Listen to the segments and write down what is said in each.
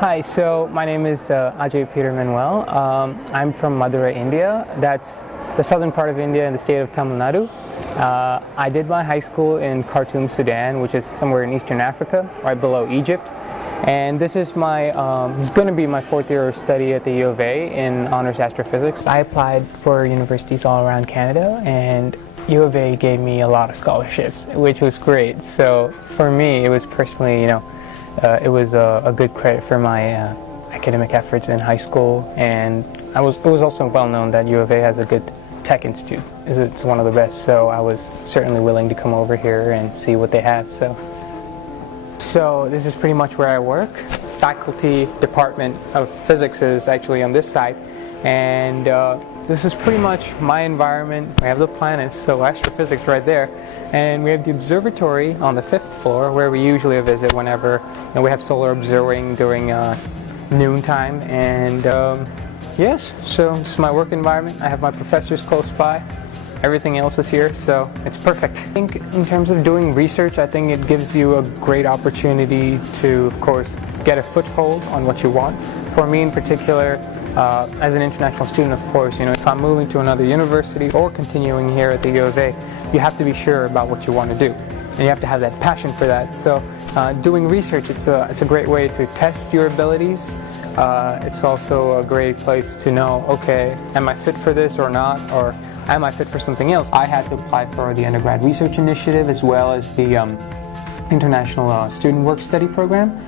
Hi, so my name is Ajay Peter Manuel. I'm from Madurai, India. That's the southern part of India in the state of Tamil Nadu. I did my high school in Khartoum, Sudan, which is somewhere in Eastern Africa, right below Egypt. And this is it's going to be my fourth year of study at the U of A in honors astrophysics. I applied for universities all around Canada, and U of A gave me a lot of scholarships, which was great. So for me, it was personally, it was a good credit for my academic efforts in high school, and it was also well known that U of A has a good tech institute. It's one of the best, so I was certainly willing to come over here and see what they have. So this is pretty much where I work. Faculty department of physics is actually on this side, and this is pretty much my environment. We have the planets, so astrophysics right there. And we have the observatory on the 5th floor where we usually visit whenever we have solar observing during noontime. And yes, so this is my work environment. I have my professors close by. Everything else is here, so it's perfect. I think in terms of doing research, I think it gives you a great opportunity to, of course, get a foothold on what you want. For me in particular, as an international student, of course, if I'm moving to another university or continuing here at the U of A, you have to be sure about what you want to do, and you have to have that passion for that. So doing research, it's a great way to test your abilities. It's also a great place to know, okay, am I fit for this or not, or am I fit for something else? I had to apply for the undergrad research initiative as well as the international student work study program.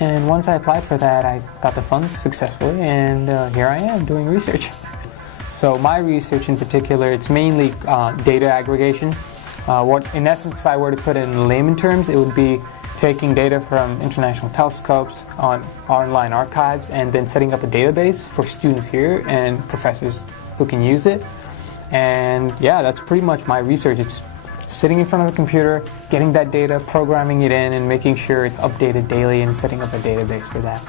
And once I applied for that, I got the funds successfully, and here I am doing research. So my research in particular, it's mainly data aggregation. In essence, if I were to put it in layman terms, it would be taking data from international telescopes on online archives and then setting up a database for students here and professors who can use it. And yeah, that's pretty much my research. It's sitting in front of a computer, getting that data, programming it in, and making sure it's updated daily and setting up a database for that.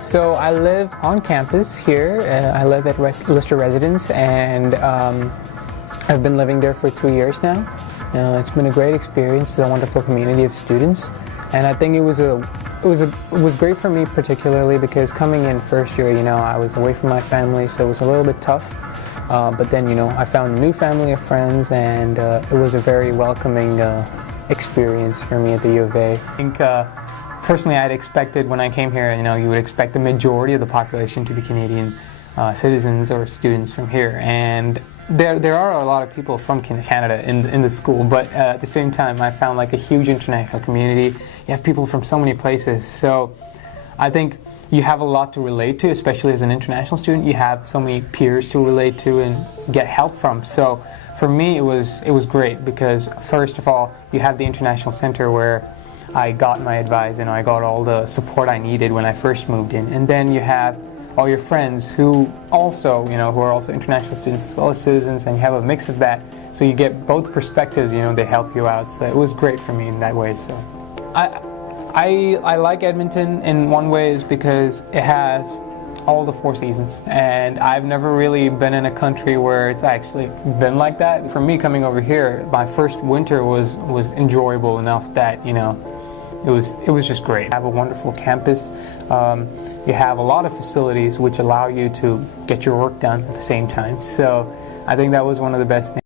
So I live on campus here. I live at Lister Residence, and I've been living there for 2 years now. It's been a great experience. It's a wonderful community of students, and I think it was great for me particularly because coming in first year, I was away from my family, so it was a little bit tough. But then, I found a new family of friends, and it was a very welcoming experience for me at the U of A. I think personally I'd expected when I came here, you would expect the majority of the population to be Canadian citizens or students from here. And there are a lot of people from Canada in the school, but at the same time I found like a huge international community. You have people from so many places. So I think you have a lot to relate to, especially as an international student. You have so many peers to relate to and get help from. So for me, it was great because first of all, you have the International Center where I got my advice and I got all the support I needed when I first moved in. And then you have all your friends who also, who are also international students as well as citizens, and you have a mix of that. So you get both perspectives, they help you out. So it was great for me in that way. So I like Edmonton in one way is because it has all the 4 seasons, and I've never really been in a country where it's actually been like that. For me, coming over here, my first winter was enjoyable enough that it was just great. I have a wonderful campus. You have a lot of facilities which allow you to get your work done at the same time. So I think that was one of the best things.